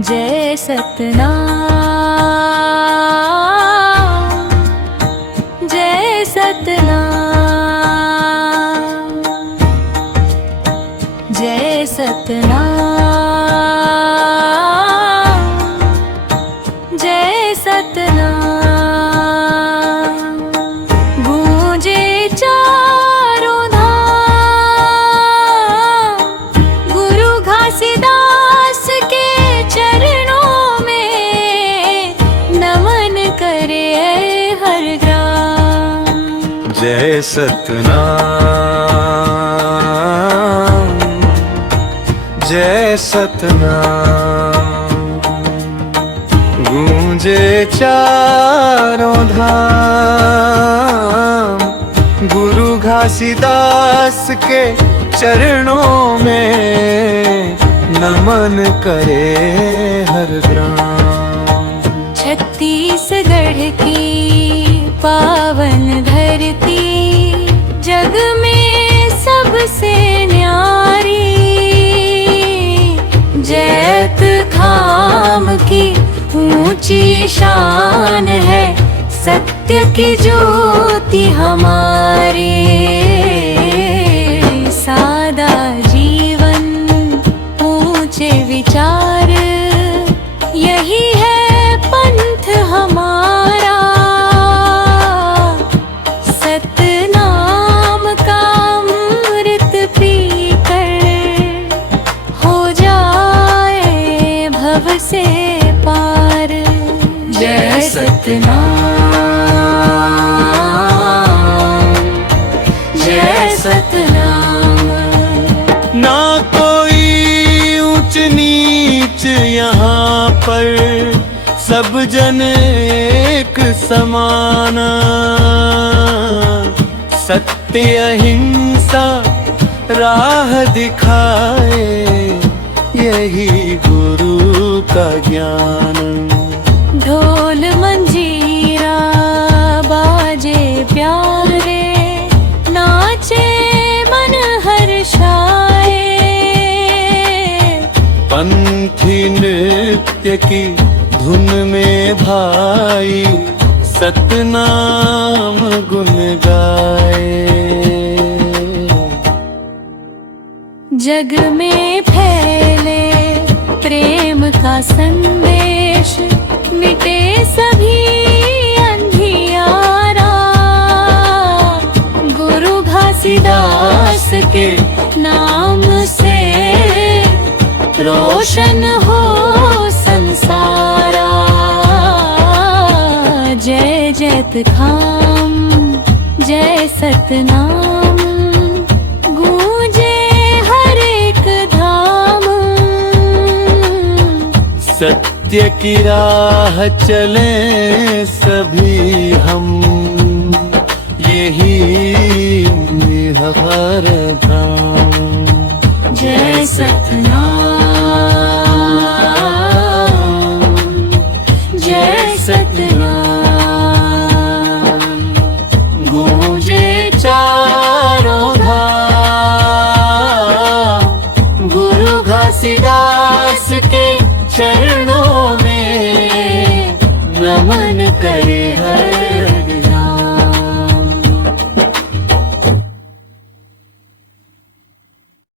जय सतनाम, जय सतनाम, जय सतनाम, जय सतनाम। गूंजे चारों धाम, गुरु घासीदास के चरणों में नमन करे हर ग्राम। जय सतनाम, जय सतनाम। गूंजे चारों धाम, गुरु घासीदास के चरणों में नमन करे हर ग्राम। छत्तीसगढ़ की पावन धरती, जग में सबसे न्यारी। जैत खाम की ऊंची शान है, सत्य की ज्योति हमारी। सादा जीवन, ऊंचे विचार, यही है पंथ हमारा। सतनाम का अमृत पीकर हो जाए भव से पार। जय सतनाम, जय सतनाम। ना कोई ऊंच नीच यहाँ पर, सब जन एक समाना। सत्य अहिंसा राह दिखाए, यही गुरु का ज्ञान। ढोल मंजीरा बाजे प्यारे, नाचे मन हर्षाए। पंथी नृत्य की धुन में भाई, सतनाम गुन गाए। जग में फैले प्रेम का संदेश, मिटे सभी अंधियारा। गुरु घासीदास के नाम से रोशन हो संसारा। जय जैत खाम, जय सतनाम, गूंजे हर एक धाम। सत्य की राह चले सभी हम, यही हर धाम। जय सतनाम, जय सतनाम। गूंजे चारों धाम, गुरु घासीदास के चरणों में नमन करे हर